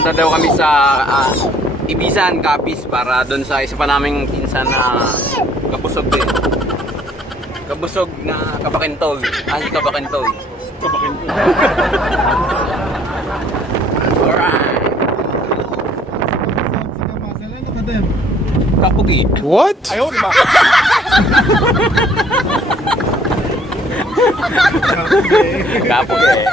Punta daw kami sa Ibisan, Capiz para doon sa isa pa naming pinsan na kabusog din. Kabusog na kabakintog. Si kabakintog. Kabakintog. Alright. Kapugi. What? Ayaw, di ba? Kapugi.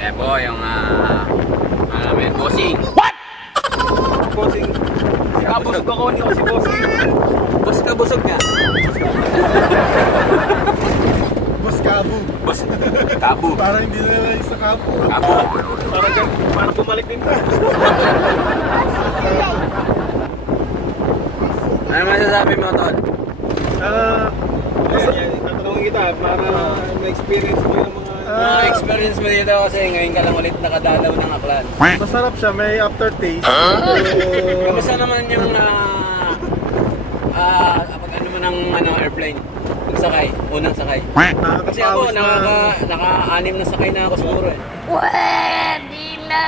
Eh po, yung may bossing. What? Bossing. Kabusog ako ni si bossing. Boss ka busog nga. Boss Kabu. Boss Kabu. Parang hindi na lang sa Kabu. Kabu. Parang bumalik din ka. Ano masasabi mo, Tol? Tatanungin kita para ma-experience mo yung mga... experience mo dito kasi ngayon ka lang ulit nakadalaw ng Aklan. Masarap siya, may aftertaste. Kamusta naman yung pag ano mo ng airplane? Pagsakay, unang sakay. Kasi ako, naka-anim na sakay na ako siguro eh. Pwede na!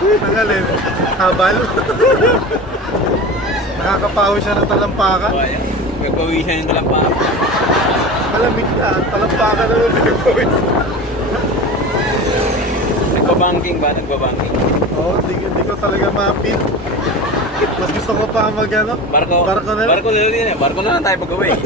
Nangalin, habal. Nakakapawi siya ng talampakan. O ayan, nagpawisan yung talampakan. Malamig na, talampakan na yung nagpawis. Nagbabanking ba? Nagbabanking. Oo, hindi ko talaga ma-feel. Mas gusto ko pa mag ano? Barko Barko na lang. Barko na lang din eh. Barko na lang tayo pag-uwi.